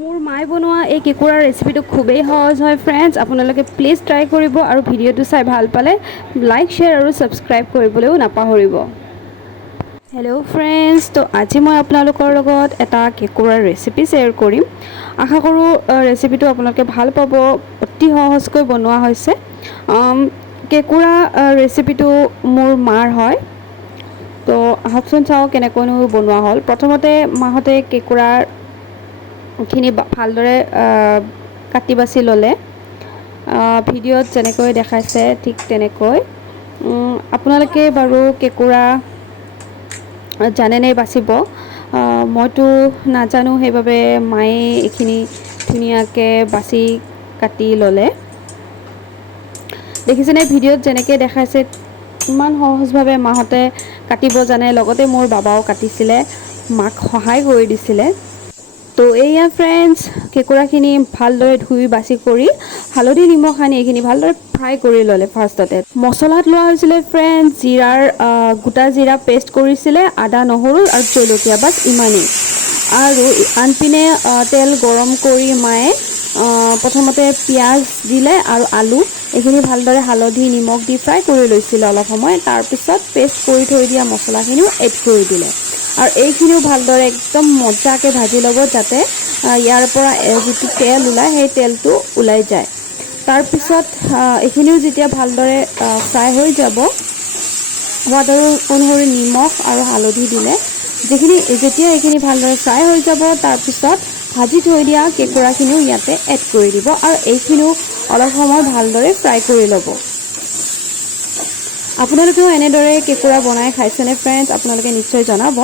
মোৰ মায়ে বনোৱা এই কেকুৰাৰ ৰেচিপিটো খুবেই সহজ হয় ফ্ৰেণ্ডছ, আপোনালোকে প্লিজ ট্ৰাই কৰিব আৰু ভিডিঅ'টো চাই ভাল পালে লাইক শ্বেয়াৰ আৰু ছাবস্ক্ৰাইব কৰিবলৈও নাপাহৰিব। হেল্ল' ফ্ৰেণ্ডছ, তো আজি মই আপোনালোকৰ লগত এটা কেকুৰাৰ ৰেচিপি শ্বেয়াৰ কৰিম। আশা কৰোঁ ৰেচিপিটো আপোনালোকে ভাল পাব। অতি সহজকৈ বনোৱা হৈছে। কেকুৰা ৰেচিপিটো মোৰ মাৰ হয়। তো আহকচোন চাওঁ কেনেকৈনো বনোৱা হ'ল। প্ৰথমতে মাহঁতে কেকুৰাখিনি ভালদৰে কাটি বাছি ল'লে। ভিডিঅ'ত যেনেকৈ দেখাইছে ঠিক তেনেকৈ। আপোনালোকে বাৰু কেকুৰা জানেনে বাচিব? মইতো নাজানো, সেইবাবে মায়ে এইখিনি ধুনীয়াকৈ বাছি কাটি ল'লে। দেখিছেনে ভিডিঅ'ত যেনেকৈ দেখাইছে ইমান সহজভাৱে মাহঁতে কাটিব জানে। লগতে মোৰ বাবাও কাটিছিলে, মাক সহায় কৰি দিছিলে। তো এয়া ফ্ৰেণ্ডছ, কেকুৰাখিনি ভালদৰে ধুই বাছি কৰি হালধি নিমখ সানি এইখিনি ভালদৰে ফ্ৰাই কৰি ল'লে। ফাৰ্ষ্টতে মছলাত লোৱা হৈছিলে ফ্ৰেণ্ডছ গোটা জিৰা পেষ্ট কৰিছিলে, আদা নহৰু আৰু জলকীয়া, বাছ ইমানেই। আৰু আনপিনে তেল গৰম কৰি মায়ে প্ৰথমতে পিঁয়াজ দিলে আৰু আলু, এইখিনি ভালদৰে হালধি নিমখ দি ফ্ৰাই কৰি লৈছিলে অলপ সময়। তাৰপিছত পেষ্ট কৰি থৈ দিয়া মছলাখিনিও এড কৰি দিলে আৰু এইখিনিও ভালদৰে একদম মজাকৈ ভাজি ল'ব, যাতে ইয়াৰ পৰা যিটো তেল ওলায় সেই তেলটো ওলাই যায়। তাৰপিছত এইখিনিও যেতিয়া ভালদৰে ফ্ৰাই হৈ যাব, সোৱাদ অনুসৰি নিমখ আৰু হালধি দিলে। যেতিয়া এইখিনি ভালদৰে ফ্ৰাই হৈ যাব, তাৰপিছত ভাজি থৈ দিয়া কেকুৰাখিনিও ইয়াতে এড কৰি দিব আৰু এইখিনিও অলপ সময় ভালদৰে ফ্ৰাই কৰি ল'ব। আপোনালোকেও এনেদৰে কেকুৰা বনাই খাইছেনে ফ্ৰেণ্ডছ? আপোনালোকে নিশ্চয় জনাব।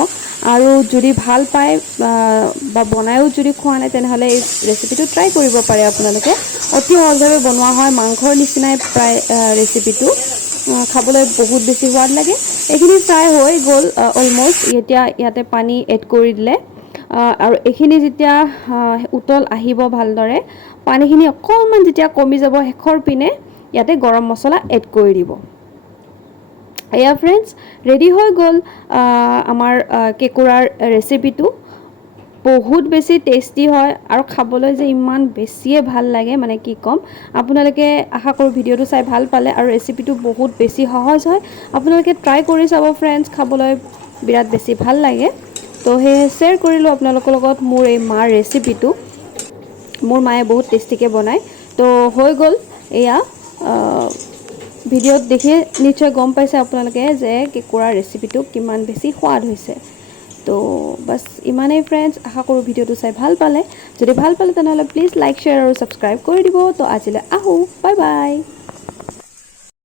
আৰু যদি ভাল পায় বা বনায়ো যদি খোৱা নাই, তেনেহ'লে এই ৰেচিপিটো ট্ৰাই কৰিব পাৰে আপোনালোকে। অতি সহজভাৱে বনোৱা হয়, মাংসৰ নিচিনাই প্ৰায় ৰেচিপিটো। খাবলৈ বহুত বেছি সোৱাদ লাগে। এইখিনি ফ্ৰাই হৈ গ'ল অলম'ষ্ট। এতিয়া ইয়াতে পানী এড কৰি দিলে আৰু এইখিনি যেতিয়া উতল আহিব ভালদৰে, পানীখিনি অকণমান যেতিয়া কমি যাব, শেষৰ পিনে ইয়াতে গৰম মছলা এড কৰি দিব। এয়া ফ্ৰেণ্ডছ, ৰেডি হৈ গ'ল আমাৰ কেকুৰাৰ ৰেচিপিটো। বহুত বেছি টেষ্টি হয় আৰু খাবলৈ যে ইমান বেছিয়ে ভাল লাগে, মানে কি ক'ম। আপোনালোকে আশা কৰোঁ ভিডিঅ'টো চাই ভাল পালে আৰু ৰেচিপিটো বহুত বেছি সহজ হয়। আপোনালোকে ট্ৰাই কৰি চাব ফ্ৰেণ্ডছ, খাবলৈ বিৰাট বেছি ভাল লাগে। তো সেয়ে শ্বেয়াৰ কৰিলোঁ আপোনালোকৰ লগত মোৰ এই মাৰ ৰেচিপিটো। মোৰ মায়ে বহুত টেষ্টিকৈ বনায়। তো হৈ গ'ল এয়া। ভিডিঅ'ত দেখি নিশ্চয় গম পাইছে আপোনালোকে যে কেকুৰাৰ ৰেচিপিটো কিমান বেছি সোৱাদ হৈছে। তো বাছ ইমানেই ফ্ৰেণ্ডছ। আশা কৰোঁ ভিডিঅ'টো চাই ভাল পালে। যদি ভাল পালে তেনেহ'লে প্লিজ লাইক শ্বেয়াৰ আৰু ছাবস্ক্ৰাইব কৰি দিব। তো আজিলৈ আহোঁ, বাই বাই।